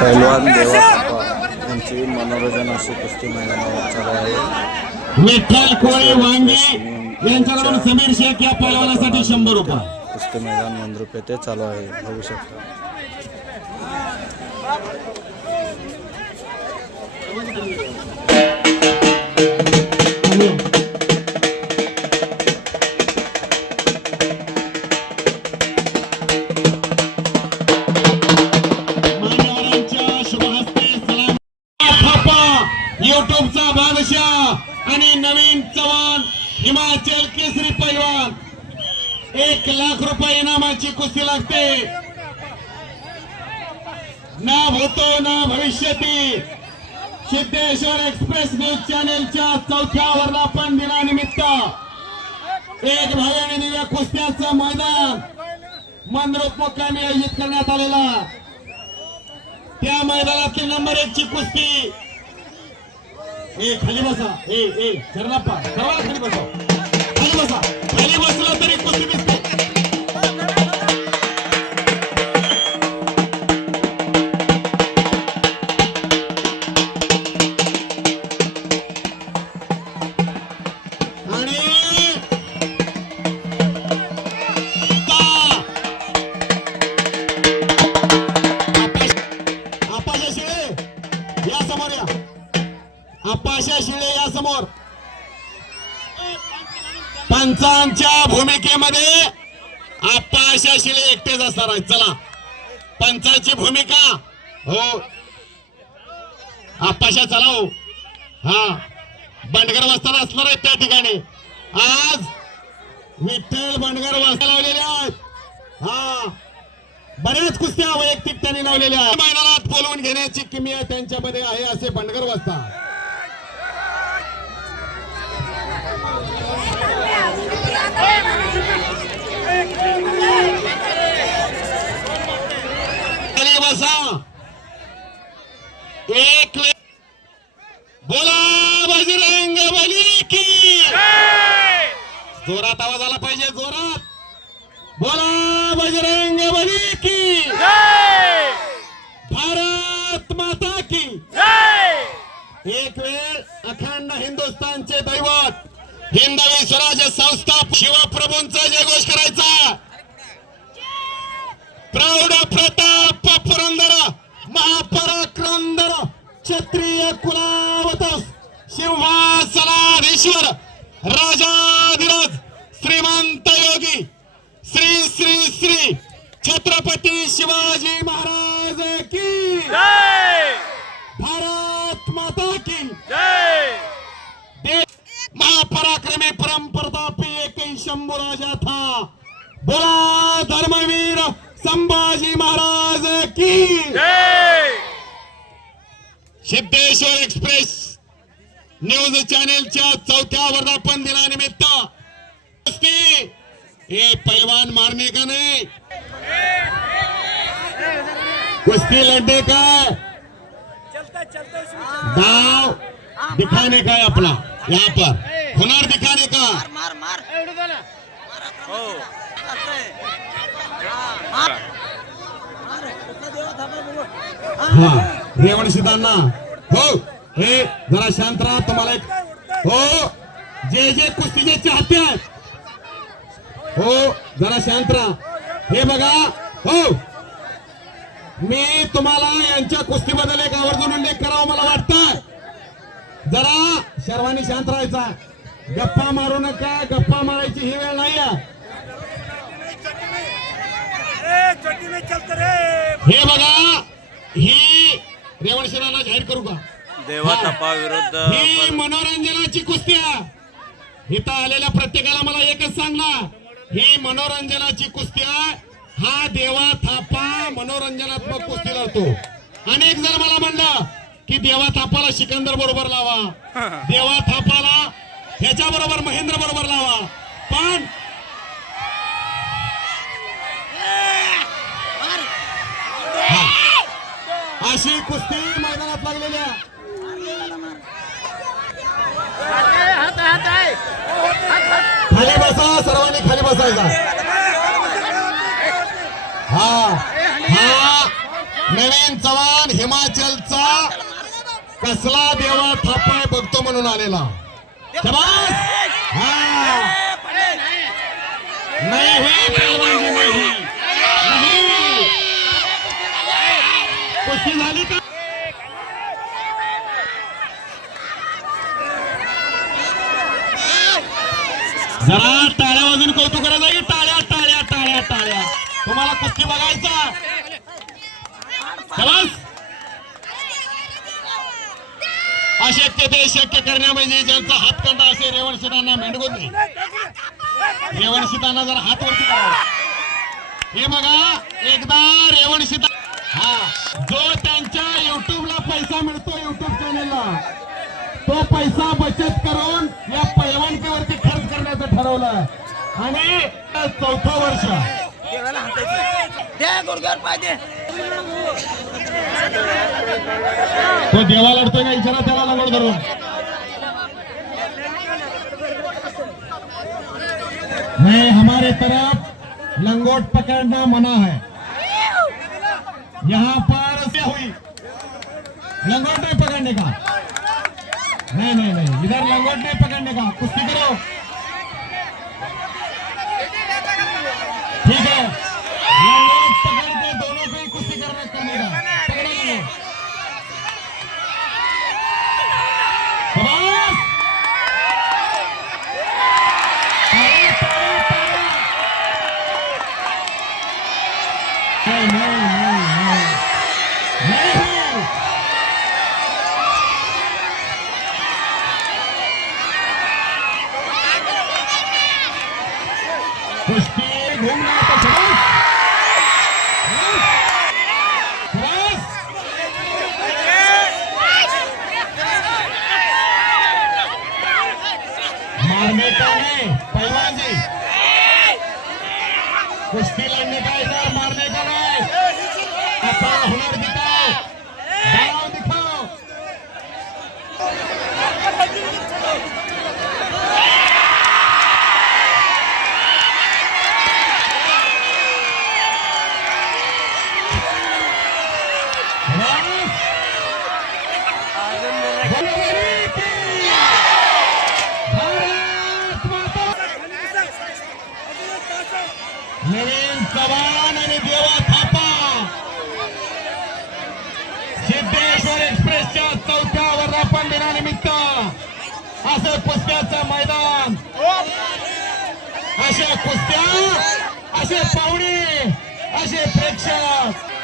पैलवान देवा यांची मनोरंजन अशी कुस्ती मैदानावर चालू आहे. विठ्ठल कोळी वांगे यांच्याकडून समीर शेख या पैलवानासाठी शंभर रुपये. कुस्ती मैदान मंद्रुप येथे चालू आहे. बघू शकता. एक लाख रुपये इनामाची कुस्ती लागते. ना होतो ना भविष्यती. सिद्धेश्वर एक्सप्रेस न्यूज चॅनेलच्या चौथ्या वर्धापन दिनानिमित्त. एक भावी आणि कुस्त्याचं मैदान मनरूप मुक्कामी आयोजित करण्यात आलेला. त्या मैदानातली नंबर एक ची कुस्ती. ए खाली बसा. ए ए शरणाप्पा सर्वात खाली बसा. खाली बसा. खाली बसला तरी कुस्ती आपाशा शिळे एकटेच असणार आहेत. चला. पंचायतची भूमिका. हो. आपाशा चला हो. हा. बंडगर वाजताना असणार आहेत त्या ठिकाणी. आज विठ्ठल बंडगर वाजता लावलेले आहेत. हा. बऱ्याच कुस्त्या वैयक्तिक त्यांनी लावलेल्या आहेत. मैदानात बोलवून घेण्याची किमिया त्यांच्यामध्ये आहे असे बंडगर वाजता खाली बसा एक ले- बोला बजरंग बली की जोरात आवाज आला पाहिजे जोरात बोला बजरंग बली की भारत माता की. एक वेळ अखंड हिंदुस्थानचे दैवत हिंदवी स्वराज्य संस्था शिवप्रभूंचा जयघोष करायचा. प्रौढ प्रताप पुरंदर महापराक्रमदर क्षत्रिय कुलावत सिंहासनाधीश्वर राजाधिराज श्रीमंत योगी श्री श्री श्री छत्रपती शिवाजी महाराज की भारत माता की दे- महापराक्रमी परम प्रतापी एक शंभू राजा था। बोला धर्मवीर संभाजी महाराज की। सिद्धेश्वर एक्सप्रेस न्यूज चॅनेलच्या चौथ्या वर्धापन दिनानिमित्त हे पैलवान मारने का नहीं? कुश्ती लड़ने का? दाव दिखाने का है अपना यहाँ पर. हुनर दिखाने का? मार मार हो। मार। कुठला देवा थांबा बघू. हा रेवण सिद्धांना. हो हे जरा शांत राहा तुम्हाला एक हो जे जे कुस्तीचे चाहते आहेत. हो जरा शांत राहा. हे बघा हो. मी तुम्हाला यांच्या कुस्तीबद्दल एक आवर्जून उल्लेख करावा मला वाटतं जरा शर्वानी शांत राहायचा. गप्पा मारू नका गप्पा मारायची ही वेळ नाही हे बघा ही रेवणशिराला जाहीर करू का? देवा. थापा विरुद्ध ही मनोरंजनाची कुस्ती आहे. इथं आलेल्या प्रत्येकाला मला एकच सांगणार ही मनोरंजनाची कुस्ती आहे. हा देवा थापा मनोरंजनात्मक कुस्ती लढतो. अनेक जण मला म्हणलं की देवा थापाला सिकंदर बरोबर लावा. देवा थापाला ह्याच्या बरोबर महेंद्र बरोबर लावा. पण अशी कुस्ती मैदानात लागलेल्या खाली बसा सर्वांनी खाली बसायचा हा. हा. नवीन चव्हाण हिमाचलचा कसला देवा थापाय बघतो म्हणून आलेला. नाही परवानगी नाही। कुस्ती झाली का जरा टाळ्या वाजून कौतुक करायचं की टाळ्या टाळ्या टाळ्या टाळ्या. तुम्हाला कुस्ती बघायचा. अशक्य ते शक्य करण्यामध्ये ज्यांचा हातकंडा असे रेवणसिदांना मेंढगून नाही. रेवणसिदांना जरा हात वरती करावा हे बघा एकदा रेवणसिदा हा. जो त्यांच्या युट्यूबला पैसा मिळतो युट्यूब चॅनेलला तो पैसा बचत करून या पैलवानकीवरती खर्च करण्याचं ठरवलं आणि चौथं वर्ष. पाहिजे तो देवा लढतोय का? इशारा त्याला लगड धरून. नहीं हमारे तरफ़ लंगोट पकड़ना मना है। यहाँ पर हुई। लंगोट नहीं पकड़ने का। नहीं नहीं नहीं। इधर लंगोट नहीं पकड़ने का। कुश्ती करो। ठीक है। पकड़ो लंगोट शाबाश! ताली, ताली, ताली! नहीं, नहीं, नहीं, नहीं। नहीं! मारने का नहीं पहलवान जी कुश्ती लड़ने का इधर मारने का नहीं अपना हुनर दिखाओ दाव दिखाओ बस! कुस्त्याचा मैदान. अशा कुस्त्या असे पाहुणे असे प्रेक्षक.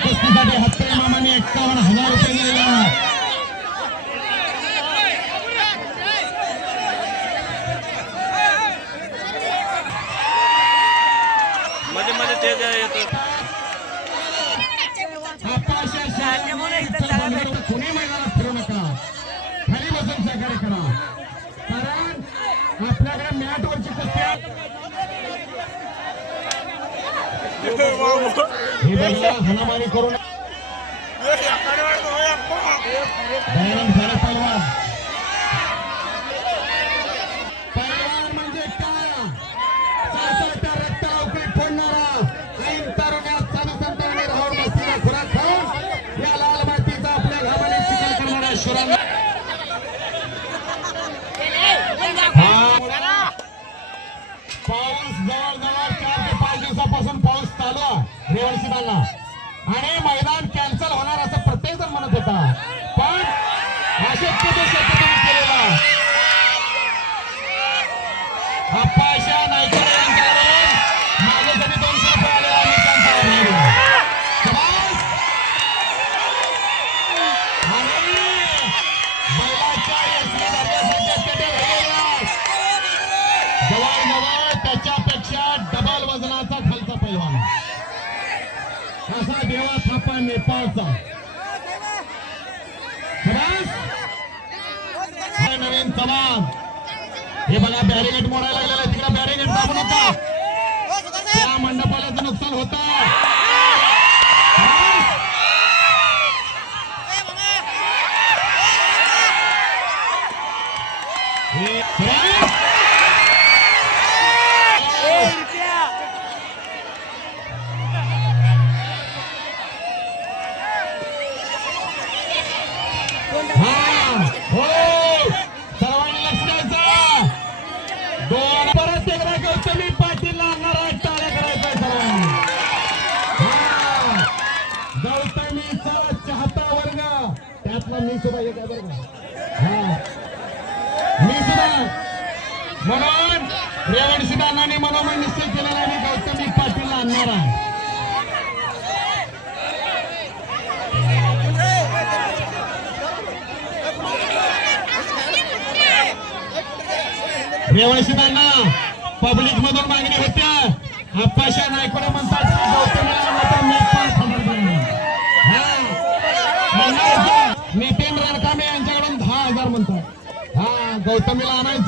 कुस्तीसाठी हत्रे मामाने एकावन्न हजार रुपये ही बघा आहे आणि मैदान कॅन्सल होणार असं प्रत्येक जण म्हणत होता. पण अशक्य छापा नेपाळचा नवीन चव्हाण हे बघा बॅरिगेट मोडायला लागलेला तिकडे बॅरिगेट दाबू नका त्या मंडपाला नुकसान होता म्हणून रेवण सुधारणाने मनोमन निश्चित केलेला आणि गौतमी पाटील आणणार आहे. रेवणसिदांना पब्लिक मधून मागणी होत्या अप्पाशा नायकोडे म्हणतात Pamela Araújo.